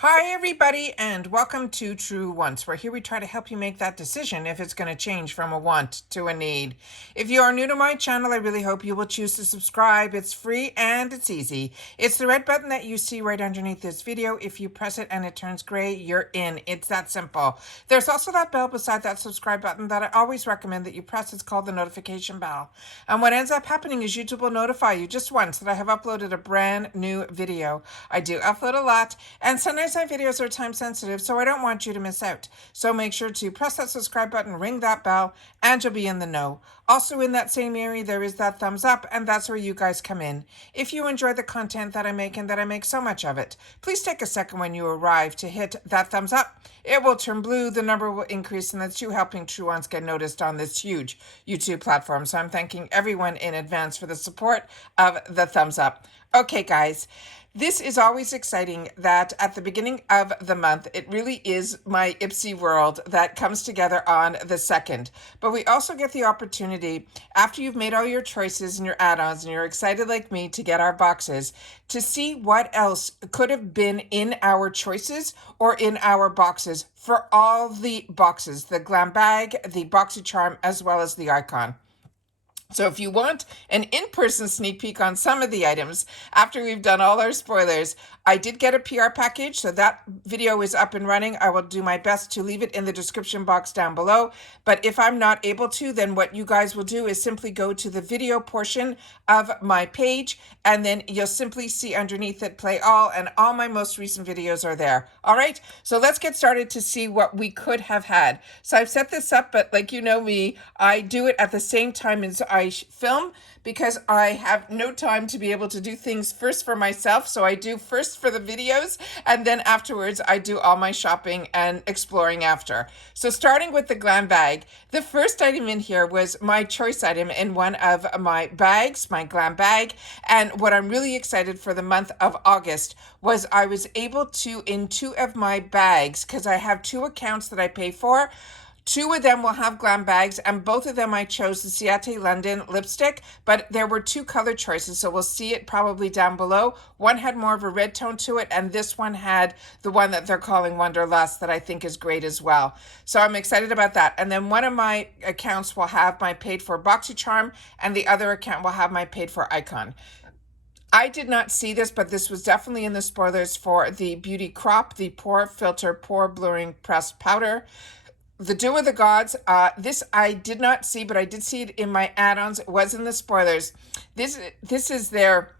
Hi, everybody, and welcome to True Wants, where here we try to help you make that decision if it's going to change from a want to a need. If you are new to my channel, I really hope you will choose to subscribe. It's free and it's easy. It's the red button that you see right underneath this video. If you press it and it turns gray, you're in. It's that simple. There's also that bell beside that subscribe button that I always recommend that you press. It's called the notification bell. And what ends up happening is YouTube will notify you just once that I have uploaded a brand new video. I do upload a lot, and sometimes my videos are time sensitive, so I don't want you to miss out. So make sure to press that subscribe button, ring that bell, and you'll be in the know. Also in that same area, there is that thumbs up, and that's where you guys come in. If you enjoy the content that I make and that I make so much of it, please take a second when you arrive to hit that thumbs up. It will turn blue, the number will increase, and that's you helping True Ones get noticed on this huge YouTube platform. So I'm thanking everyone in advance for the support of the thumbs up. Okay, guys. This is always exciting that at the beginning of the month, it really is my IPSY world that comes together on the 2nd. But we also get the opportunity, after you've made all your choices and your add-ons and you're excited like me to get our boxes, to see what else could have been in our choices or in our boxes for all the boxes, the GlamBag, the Boxycharm, as well as the Icon. So if you want an in-person sneak peek on some of the items after we've done all our spoilers, I did get a PR package, so that video is up and running. I will do my best to leave it in the description box down below. But if I'm not able to, then what you guys will do is simply go to the video portion of my page, and then you'll simply see underneath it play all, and all my most recent videos are there. All right, so let's get started to see what we could have had. So I've set this up, but like you know me, I do it at the same time as I film because I have no time to be able to do things first for myself. So I do first for the videos, and then afterwards I do all my shopping and exploring after. So starting with the GlamBag, the first item in here was my choice item in one of my bags, my GlamBag. And what I'm really excited for the month of August was I was able to, in 2 of my bags, because I have 2 accounts that I pay for, 2 of them will have GlamBags, and both of them I chose the Ciate London lipstick, but there were 2 color choices, so we'll see it probably down below. One had more of a red tone to it, and this one had the one that they're calling Wanderlust that I think is great as well. So I'm excited about that. And then one of my accounts will have my paid for Boxycharm, and the other account will have my paid for Icon. I did not see this, but this was definitely in the spoilers for the Beauty Crop, the Pore Filter Pore Blurring Pressed Powder. The Dew of the Gods, this I did not see, but I did see it in my add-ons. It was in the spoilers. This is their,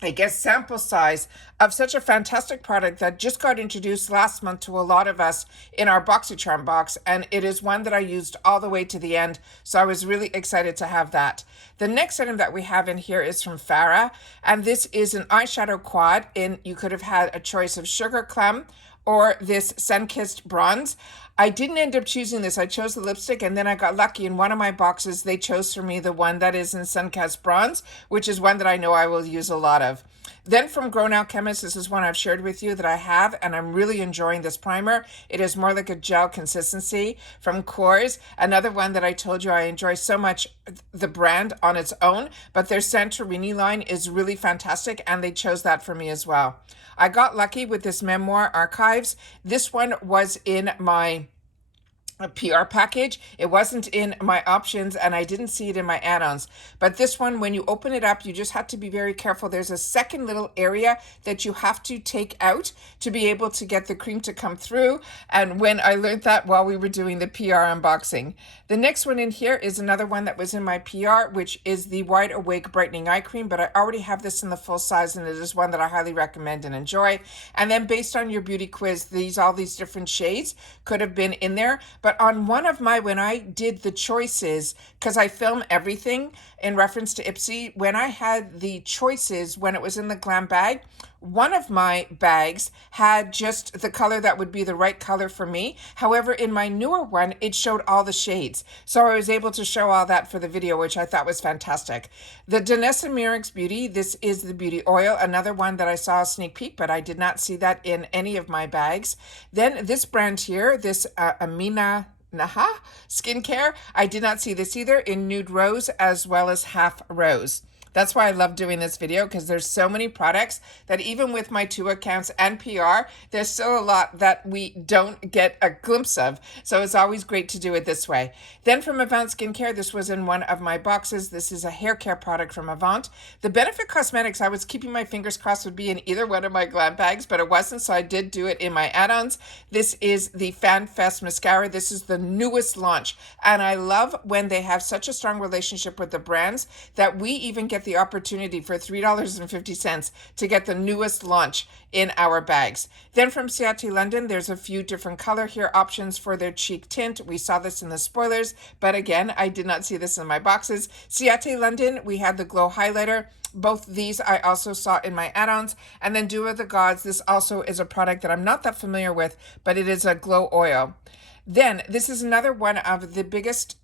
I guess, sample size of such a fantastic product that just got introduced last month to a lot of us in our Boxycharm box, and it is one that I used all the way to the end, so I was really excited to have that. The next item that we have in here is from Farah, and this is an eyeshadow quad. You could have had a choice of Sugar Clam or this Sun-Kissed Bronze. I didn't end up choosing this. I chose the lipstick, and then I got lucky. In one of my boxes, they chose for me the one that is in Sun-Kissed Bronze, which is one that I know I will use a lot of. Then from Grown Alchemist, this is one I've shared with you that I have, and I'm really enjoying this primer. It is more like a gel consistency. From Kors, another one that I told you I enjoy so much, the brand on its own, but their Santorini line is really fantastic, and they chose that for me as well. I got lucky with this Memoir Archives. This one was in my PR package. It wasn't in my options, and I didn't see it in my add-ons. But this one, when you open it up, you just have to be very careful. There's a second little area that you have to take out to be able to get the cream to come through. And when I learned that while we were doing the PR unboxing. The next one in here is another one that was in my PR, which is the Wide Awake Brightening Eye Cream, but I already have this in the full size, and it is one that I highly recommend and enjoy. And then based on your beauty quiz, all these different shades could have been in there. But on one of my, when I did the choices, because I film everything in reference to IPSY, when I had the choices, when it was in the GlamBag, one of my bags had just the color that would be the right color for me. However, in my newer one, it showed all the shades. So I was able to show all that for the video, which I thought was fantastic. The Danessa Myricks Beauty, this is the beauty oil, another one that I saw a sneak peek, but I did not see that in any of my bags. Then this brand here, this Amina Naha skincare, I did not see this either in Nude Rose as well as Half Rose. That's why I love doing this video, because there's so many products that even with my 2 accounts and PR, there's still a lot that we don't get a glimpse of. So it's always great to do it this way. Then from Avant Skincare, this was in one of my boxes. This is a hair care product from Avant. The Benefit Cosmetics, I was keeping my fingers crossed would be in either one of my GlamBags, but it wasn't, so I did do it in my add-ons. This is the Fan Fest Mascara. This is the newest launch, and I love when they have such a strong relationship with the brands that we even get the opportunity for $3.50 to get the newest launch in our bags. Then from Ciate London, there's a few different color here options for their cheek tint. We saw this in the spoilers, but again, I did not see this in my boxes. Ciate London, we had the glow highlighter. Both these I also saw in my add-ons. And then Dew of the Gods, this also is a product that I'm not that familiar with, but it is a glow oil. Then this is another one of the biggest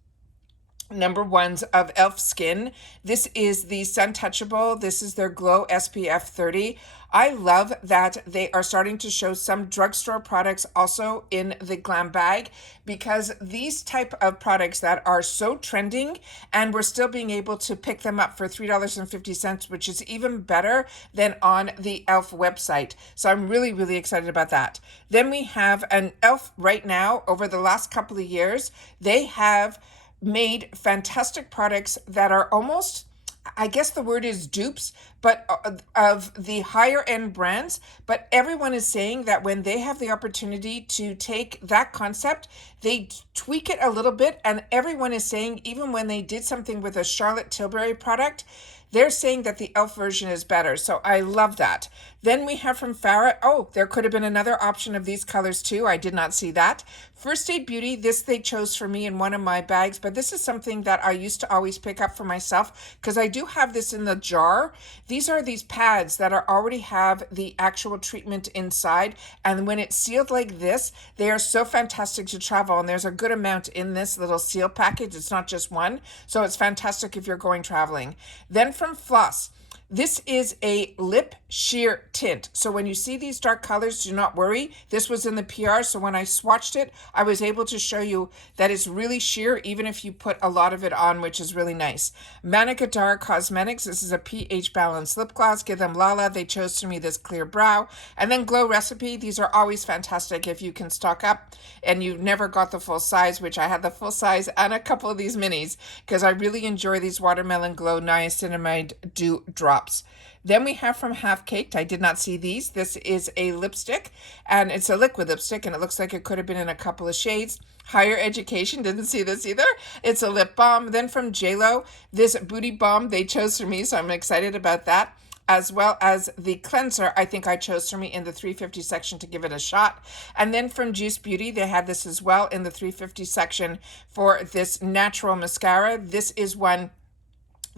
number ones of e.l.f. Skin. This is the Sun Touchable. This is their Glow SPF 30. I love that they are starting to show some drugstore products also in the GlamBag, because these type of products that are so trending, and we're still being able to pick them up for $3.50, which is even better than on the e.l.f. website. So I'm really, really excited about that. Then we have an e.l.f. right now, over the last couple of years, they have made fantastic products that are almost, I guess the word is dupes, but of the higher end brands. But everyone is saying that when they have the opportunity to take that concept, they tweak it a little bit. And everyone is saying, even when they did something with a Charlotte Tilbury product, they're saying that the e.l.f. version is better. So I love that. Then we have from Farah, oh, there could have been another option of these colors too. I did not see that. First Aid Beauty, this they chose for me in one of my bags, but this is something that I used to always pick up for myself, because I do have this in the jar. These are these pads that are already have the actual treatment inside. And when it's sealed like this, they are so fantastic to travel. And there's a good amount in this little seal package. It's not just one. So it's fantastic if you're going traveling. Then from Floss, this is a lip sheer tint. So when you see these dark colors, do not worry. This was in the PR, so when I swatched it, I was able to show you that it's really sheer, even if you put a lot of it on, which is really nice. Manigadar Cosmetics, this is a pH balanced lip gloss. Give them Lala. They chose for me this clear brow. And then Glow Recipe. These are always fantastic if you can stock up and you've never got the full size, which I had the full size and a couple of these minis, because I really enjoy these Watermelon Glow Niacinamide Dew Drops. Then we have from Half Caked. I did not see these. This is a lipstick, and it's a liquid lipstick, and it looks like it could have been in a couple of shades. Higher Education, didn't see this either. It's a lip balm. Then from JLo, this booty balm they chose for me, so I'm excited about that. As well as the cleanser, I think I chose for me in the 350 section to give it a shot. And then from Juice Beauty, they had this as well in the 350 section for this natural mascara. This is one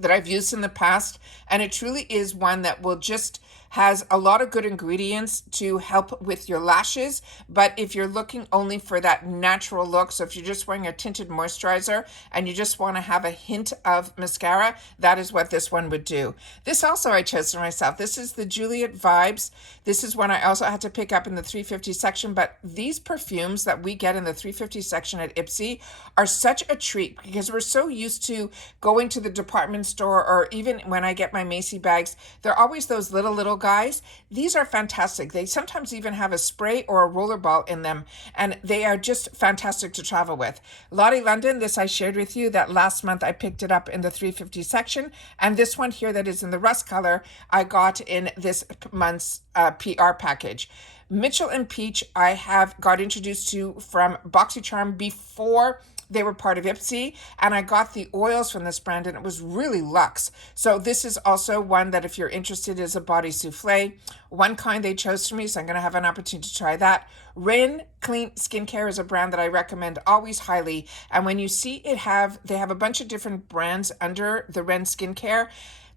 that I've used in the past, and it truly is one that will just has a lot of good ingredients to help with your lashes. But if you're looking only for that natural look, so if you're just wearing a tinted moisturizer and you just want to have a hint of mascara, that is what this one would do. This also I chose for myself. This is the Juliet Vibes. This is one I also had to pick up in the 350 section, but these perfumes that we get in the 350 section at IPSY are such a treat, because we're so used to going to the department store, or even when I get my Macy bags, they're always those little guys. These are fantastic. They sometimes even have a spray or a roller ball in them, and they are just fantastic to travel with. Lottie London, this I shared with you that last month I picked it up in the 350 section, and this one here that is in the rust color I got in this month's PR package. Mitchell and Peach I have got introduced to from Boxycharm before they were part of IPSY, and I got the oils from this brand, and it was really luxe. So this is also one that if you're interested is a body souffle. One kind they chose for me, so I'm going to have an opportunity to try that. Ren Clean Skincare is a brand that I recommend always highly, and when you see they have a bunch of different brands under the Ren Skincare.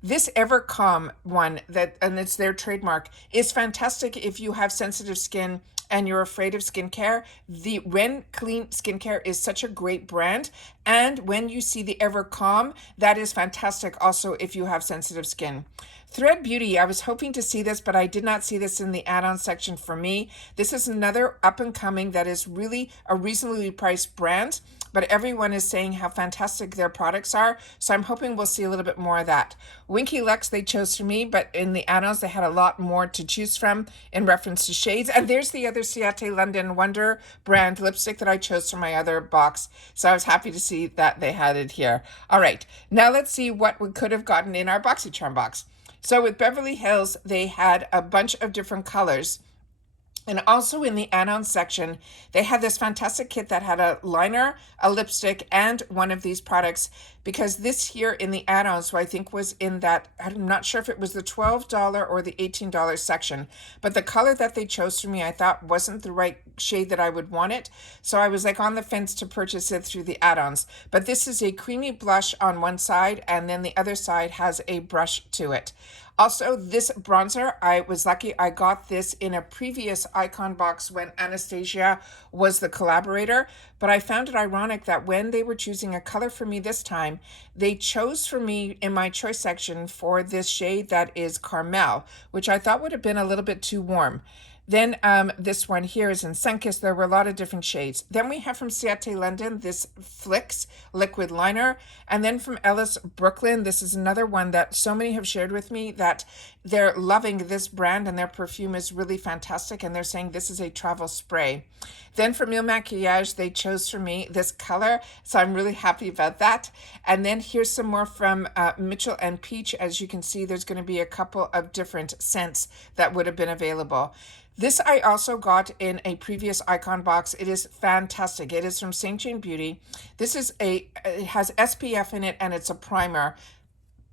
This Evercalm one, and it's their trademark, is fantastic if you have sensitive skin and you're afraid of skincare. The Ren Clean Skincare is such a great brand. And when you see the Evercalm, that is fantastic also if you have sensitive skin. Thread Beauty, I was hoping to see this, but I did not see this in the add-on section for me. This is another up-and-coming that is really a reasonably priced brand, but everyone is saying how fantastic their products are, so I'm hoping we'll see a little bit more of that. Winky Lux they chose for me, but in the add-ons they had a lot more to choose from in reference to shades. And there's the other Ciate London Wonder brand lipstick that I chose for my other box, so I was happy to see that they had it here. All right, now let's see what we could have gotten in our Boxycharm box. So with Beverly Hills, they had a bunch of different colors. And also in the add-on section, they had this fantastic kit that had a liner, a lipstick, and one of these products, because this here in the add-ons, so I think was in that, I'm not sure if it was the $12 or the $18 section, but the color that they chose for me, I thought wasn't the right shade that I would want it. So I was like on the fence to purchase it through the add-ons. But this is a creamy blush on one side, and then the other side has a brush to it. Also, this bronzer, I was lucky I got this in a previous Icon box when Anastasia was the collaborator, but I found it ironic that when they were choosing a color for me this time, they chose for me in my choice section for this shade that is Carmel, which I thought would have been a little bit too warm. Then this one here is in Sunkissed. There were a lot of different shades. Then we have from Ciate London this Flicks liquid liner. And then from Ellis Brooklyn, this is another one that so many have shared with me that they're loving this brand and their perfume is really fantastic. And they're saying this is a travel spray. Then from Il Maquillage, they chose for me this color. So I'm really happy about that. And then here's some more from Mitchell and Peach. As you can see, there's going to be a couple of different scents that would have been available. This I also got in a previous Icon box. It is fantastic. It is from St. Jane Beauty. This is it has SPF in it and it's a primer,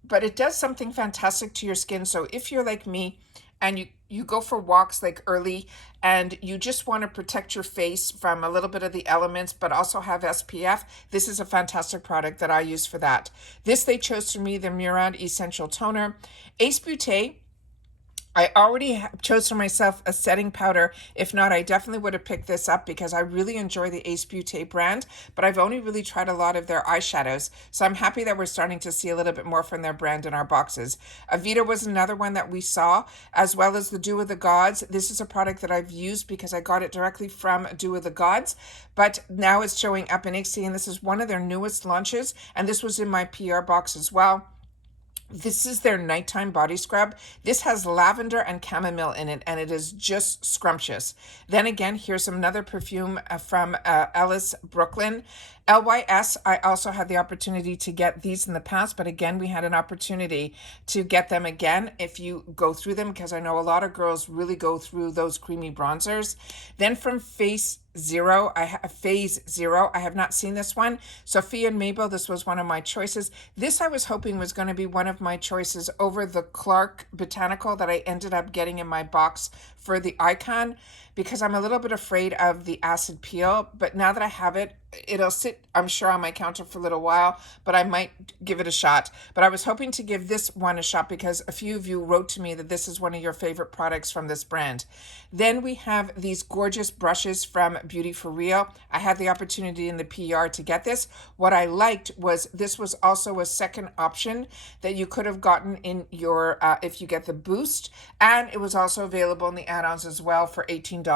but it does something fantastic to your skin. So if you're like me and you go for walks like early and you just want to protect your face from a little bit of the elements, but also have SPF, this is a fantastic product that I use for that. This they chose for me, the Murad Essential Toner. Ace Beauté, I already chose for myself a setting powder. If not, I definitely would have picked this up because I really enjoy the Ace Beauté brand, but I've only really tried a lot of their eyeshadows. So I'm happy that we're starting to see a little bit more from their brand in our boxes. Avita was another one that we saw, as well as the Dew of the Gods. This is a product that I've used because I got it directly from Dew of the Gods, but now it's showing up in IPSY, and this is one of their newest launches, and this was in my PR box as well. This is their nighttime body scrub. This has lavender and chamomile in it, and it is just scrumptious. Then again, here's another perfume from Ellis Brooklyn. LYS, I also had the opportunity to get these in the past, but again, we had an opportunity to get them again if you go through them, because I know a lot of girls really go through those creamy bronzers. Then from Phase Zero, I have not seen this one. Sophia and Mabel, this was one of my choices. This I was hoping was going to be one of my choices over the Clark Botanical that I ended up getting in my box for the Icon, because I'm a little bit afraid of the acid peel, but now that I have it, it'll sit, I'm sure, on my counter for a little while, but I might give it a shot. But I was hoping to give this one a shot because a few of you wrote to me that this is one of your favorite products from this brand. Then we have these gorgeous brushes from Beauty for Real. I had the opportunity in the PR to get this. What I liked was this was also a second option that you could have gotten in your, if you get the boost, and it was also available in the add-ons as well for $18.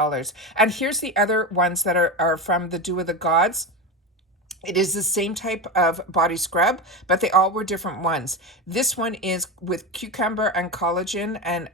And here's the other ones that are from the Dew of the Gods. It is the same type of body scrub, but they all were different ones. This one is with cucumber and collagen, and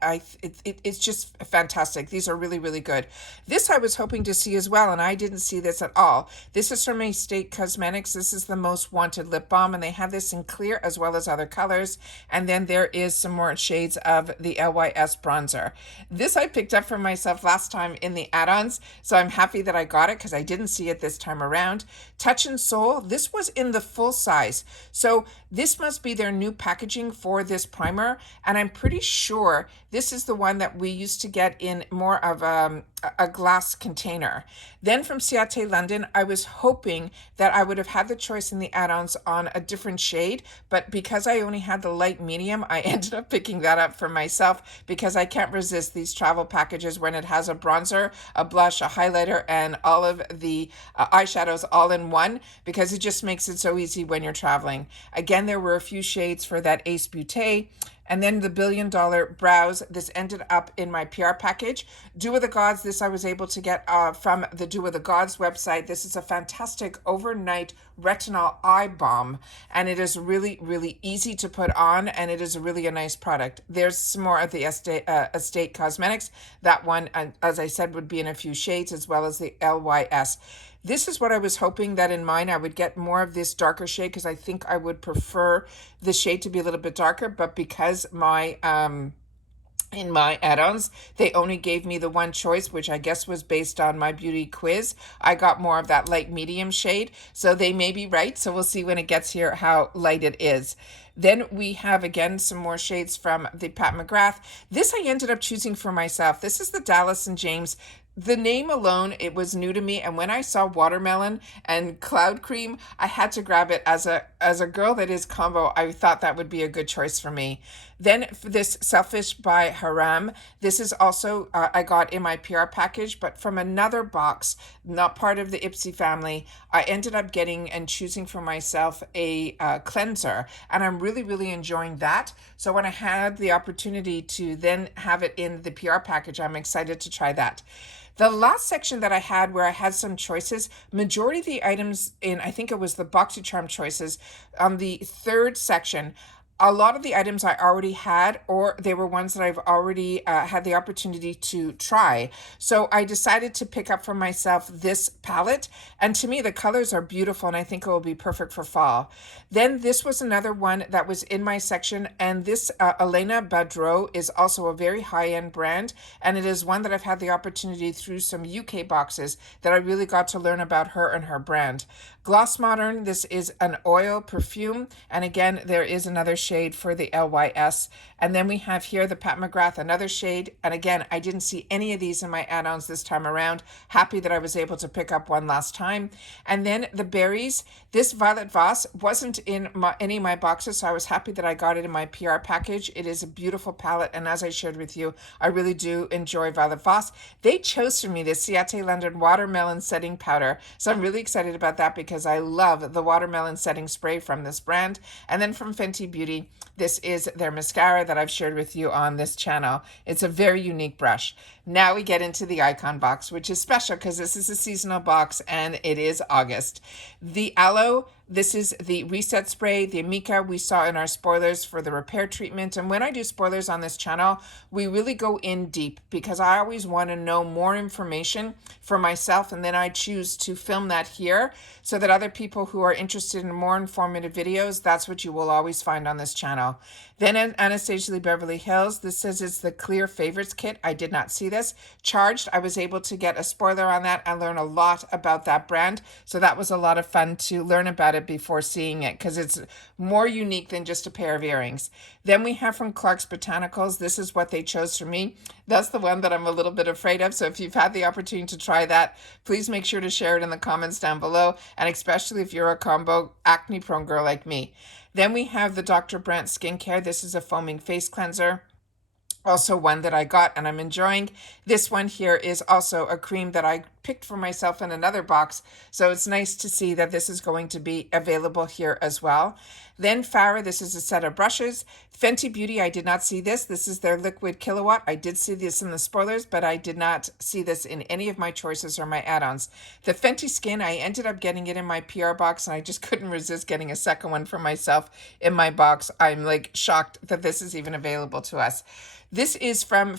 it's just fantastic. These are really, really good. This I was hoping to see as well, and I didn't see this at all. This is from Estate Cosmetics. This is the Most Wanted Lip Balm, and they have this in clear as well as other colors. And then there is some more shades of the LYS bronzer. This I picked up for myself last time in the add-ons, so I'm happy that I got it because I didn't see it this time around. Touch and Soul. This was in the full size. So this must be their new packaging for this primer. And I'm pretty sure this is the one that we used to get in more of a glass container. Then from Ciate London, I was hoping that I would have had the choice in the add-ons on a different shade, but because I only had the light medium, I ended up picking that up for myself because I can't resist these travel packages when it has a bronzer, a blush, a highlighter, and all of the eyeshadows all in one, because it just makes it so easy when you're traveling. Again, there were a few shades for that Ace Beauté. And then the $1 billion brows, this ended up in my PR package. Dew of the Gods, this I was able to get from the Dew of the Gods website. This is a fantastic overnight retinol eye balm, and it is really, really easy to put on, and it is really a nice product. There's some more of the Estate Cosmetics. That one, as I said, would be in a few shades, as well as the LYS. This is what I was hoping that in mine I would get more of this darker shade, because I think I would prefer the shade to be a little bit darker, but because my in my add-ons, they only gave me the one choice, which I guess was based on my beauty quiz. I got more of that light medium shade, so they may be right. So we'll see when it gets here how light it is. Then we have, again, some more shades from the Pat McGrath. This I ended up choosing for myself. This is the Dallas and James. The name alone, it was new to me, and when I saw watermelon and cloud cream, I had to grab it. As a girl that is combo, I thought that would be a good choice for me. Then for this Selfish by Haram, this is also I got in my PR package, but from another box, not part of the IPSY family. I ended up getting and choosing for myself a cleanser, and I'm really, really enjoying that. So when I had the opportunity to then have it in the PR package, I'm excited to try that. The last section that I had, where I had some choices, majority of the items in, I think it was the Boxycharm choices, on the third section, a lot of the items I already had, or they were ones that I've already had the opportunity to try. So I decided to pick up for myself this palette. And to me, the colors are beautiful, and I think it will be perfect for fall. Then this was another one that was in my section. And this Elena Badreau is also a very high-end brand. And it is one that I've had the opportunity through some UK boxes that I really got to learn about her and her brand. Gloss Modern, this is an oil perfume. And again, there is another shade for the LYS. And then we have here the Pat McGrath, another shade. And again, I didn't see any of these in my add-ons this time around. Happy that I was able to pick up one last time. And then the berries, this Violet Voss wasn't in any of my boxes, so I was happy that I got it in my PR package. It is a beautiful palette, and as I shared with you, I really do enjoy Violet Voss. They chose for me this Ciate London Watermelon Setting Powder, so I'm really excited about that because I love the watermelon setting spray from this brand. And then from Fenty Beauty, this is their mascara that I've shared with you on this channel. It's a very unique brush. Now we get into the Icon box, which is special because this is a seasonal box and it is August. The Aloe, this is the reset spray. The Amika we saw in our spoilers for the repair treatment. And when I do spoilers on this channel, we really go in deep because I always want to know more information for myself. And then I choose to film that here so that other people who are interested in more informative videos, that's what you will always find on this channel. Then in Anastasia Lee Beverly Hills, this says it's the Clear Favorites Kit. I did not see this. Charged, I was able to get a spoiler on that and learn a lot about that brand. So that was a lot of fun to learn about it before seeing it because it's more unique than just a pair of earrings. Then we have from Clark's Botanicals. This is what they chose for me. That's the one that I'm a little bit afraid of. So if you've had the opportunity to try that, please make sure to share it in the comments down below. And especially if you're a combo acne prone girl like me. Then we have the Dr. Brandt Skincare. This is a foaming face cleanser. Also one that I got and I'm enjoying. This one here is also a cream that I picked for myself in another box. So it's nice to see that this is going to be available here as well. Then Farah, this is a set of brushes. Fenty Beauty, I did not see this. This is their Liquid Kilowatt. I did see this in the spoilers, but I did not see this in any of my choices or my add-ons. The Fenty Skin, I ended up getting it in my PR box and I just couldn't resist getting a second one for myself in my box. I'm like shocked that this is even available to us. This is from,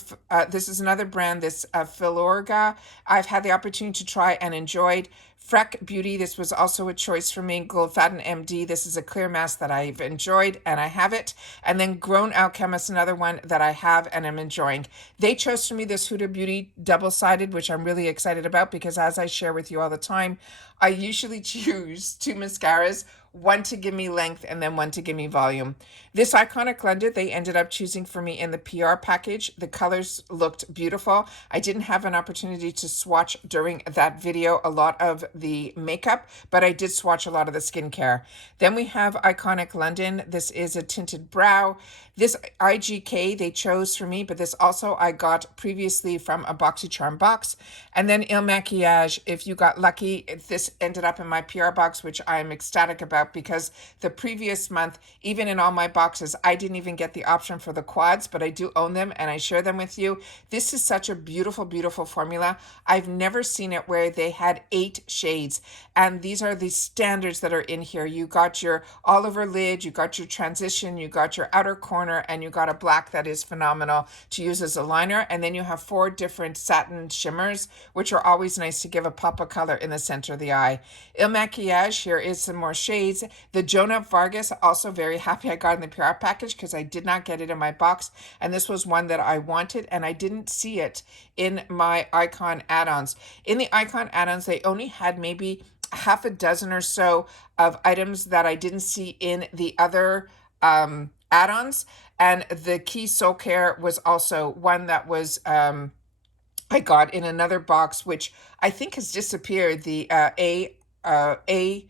this is another brand, this Filorga. I've had the opportunity to try and enjoyed. Freck Beauty, this was also a choice for me. Glutathione MD, this is a clear mask that I've enjoyed and I have it. And then Grown Alchemist, another one that I have and I'm enjoying. They chose for me this Huda Beauty double-sided, which I'm really excited about because as I share with you all the time, I usually choose two mascaras, one to give me length and then one to give me volume. This Iconic Blender, they ended up choosing for me in the PR package. The colors looked beautiful. I didn't have an opportunity to swatch during that video a lot of the makeup, but I did swatch a lot of the skincare. Then we have Iconic London. This is a tinted brow. This IGK they chose for me, but this also I got previously from a Boxycharm box. And then Il Maquillage, if you got lucky, this ended up in my PR box, which I'm ecstatic about about, because the previous month, even in all my boxes, I didn't even get the option for the quads, but I do own them and I share them with you. This is such a beautiful, beautiful formula. I've never seen it where they had 8 shades, and these are the standards that are in here. You got your all over lid, you got your transition, you got your outer corner, and you got a black that is phenomenal to use as a liner. And then you have 4 different satin shimmers, which are always nice to give a pop of color in the center of the eye. Il Maquillage, here is some more shades. The Jonah Vargas, also very happy I got in the PR package because I did not get it in my box. And this was one that I wanted, and I didn't see it in my Icon add-ons. In the Icon add-ons, they only had maybe half a dozen or so of items that I didn't see in the other add-ons. And the Key Soul Care was also one that was I got in another box, which I think has disappeared, the IA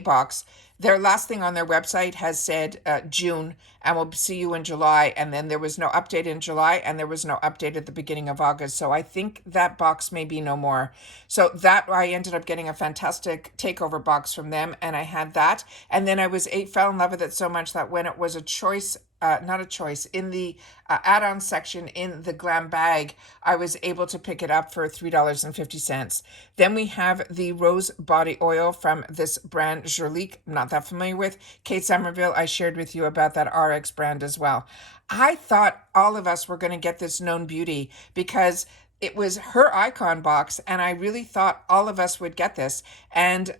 box. Their last thing on their website has said June, and we'll see you in July. And then there was no update in July, and there was no update at the beginning of August. So I think that box may be no more. So that, I ended up getting a fantastic takeover box from them, and I had that. And then I fell in love with it so much that when it was a choice, not a choice, in the add-on section in the GlamBag, I was able to pick it up for $3.50. Then we have the Rose Body Oil from this brand, Jurlique, I'm not that familiar with. Kate Somerville, I shared with you about that RX brand as well. I thought all of us were going to get this Known Beauty because it was her Icon box, and I really thought all of us would get this. And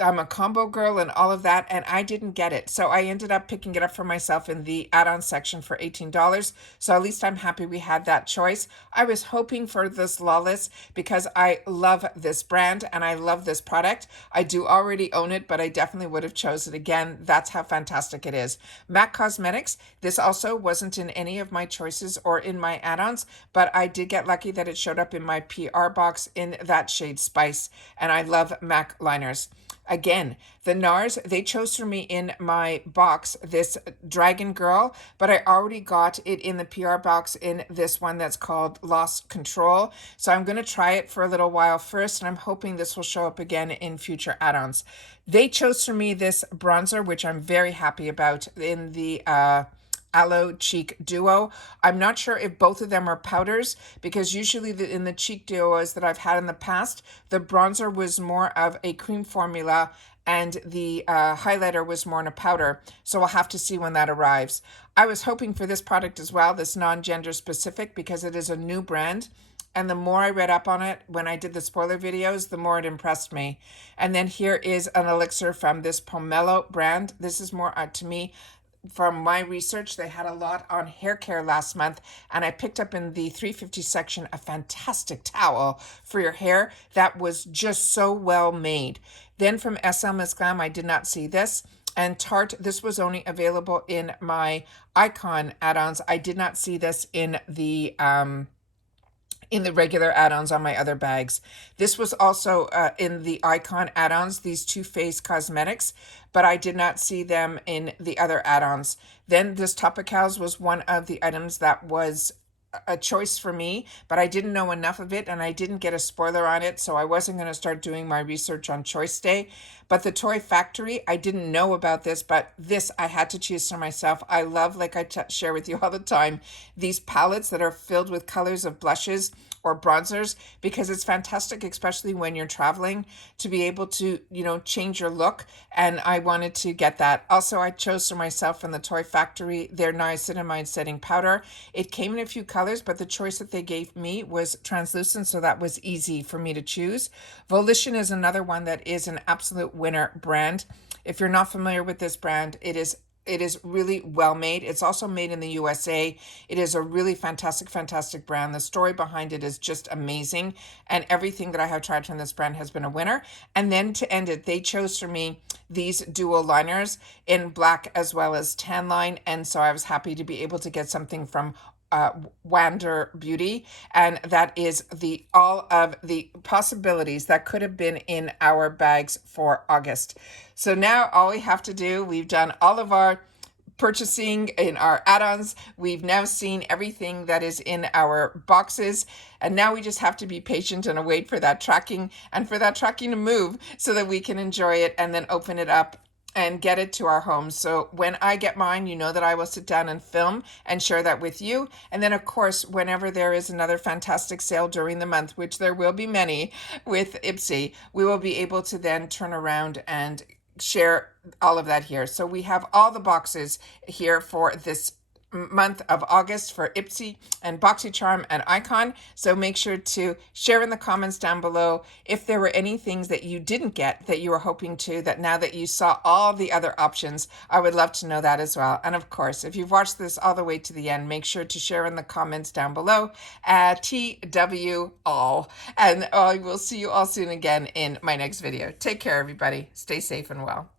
I'm a combo girl and all of that, and I didn't get it. So I ended up picking it up for myself in the add-on section for $18. So at least I'm happy we had that choice. I was hoping for this Lawless because I love this brand and I love this product. I do already own it, but I definitely would have chosen it again. That's how fantastic it is. MAC Cosmetics, this also wasn't in any of my choices or in my add-ons, but I did get lucky that it showed up in my PR box in that shade Spice, and I love MAC liners. Again, the NARS, they chose for me in my box this Dragon Girl, but I already got it in the PR box in this one that's called Lost Control. So I'm going to try it for a little while first, and I'm hoping this will show up again in future add-ons. They chose for me this bronzer, which I'm very happy about, in the Aloe Cheek Duo. I'm not sure if both of them are powders, because usually in the cheek duos that I've had in the past, the bronzer was more of a cream formula and the highlighter was more in a powder. So I'll have to see when that arrives. I was hoping for this product as well, this non-gender specific, because it is a new brand. And the more I read up on it when I did the spoiler videos, the more it impressed me. And then here is an elixir from this Pomelo brand. This is more, to me, from my research, they had a lot on hair care last month, and I picked up in the $3.50 section a fantastic towel for your hair that was just so well made. Then from SL Miss Glam, I did not see this. And Tarte, this was only available in my Icon add-ons. I did not see this in the regular add-ons on my other bags. This was also in the Icon add-ons, these Too Faced Cosmetics, but I did not see them in the other add-ons. Then this Topicals was one of the items that was a choice for me, but I didn't know enough of it, and I didn't get a spoiler on it, so I wasn't going to start doing my research on Choice Day. But the Toy Factory, I didn't know about this, but this I had to choose for myself. I love, like I share with you all the time, these palettes that are filled with colors of blushes or bronzers, because it's fantastic, especially when you're traveling, to be able to, change your look. And I wanted to get that. Also, I chose for myself from the Toy Factory their niacinamide setting powder. It came in a few colors, but the choice that they gave me was translucent, so that was easy for me to choose. Volition is another one that is an absolute winner brand. If you're not familiar with this brand, it is really well made. It's also made in the USA. It is a really fantastic, fantastic brand. The story behind it is just amazing. And everything that I have tried from this brand has been a winner. And then to end it, they chose for me these dual liners in black as well as tan line. And so I was happy to be able to get something from Wander Beauty, and that is all of the possibilities that could have been in our bags for August. So now all we have to do, we've done all of our purchasing in our add-ons. We've now seen everything that is in our boxes, and now we just have to be patient and wait for that tracking and for that tracking to move so that we can enjoy it and then open it up and get it to our homes. So when I get mine, you know that I will sit down and film and share that with you. And then of course, whenever there is another fantastic sale during the month, which there will be many with IPSY, we will be able to then turn around and share all of that here. So we have all the boxes here for this month of August for IPSY and Boxycharm and Icon. So make sure to share in the comments down below if there were any things that you didn't get that you were hoping to, that now that you saw all the other options, I would love to know that as well. And of course, if you've watched this all the way to the end, make sure to share in the comments down below TW all. And I will see you all soon again in my next video. Take care, everybody. Stay safe and well.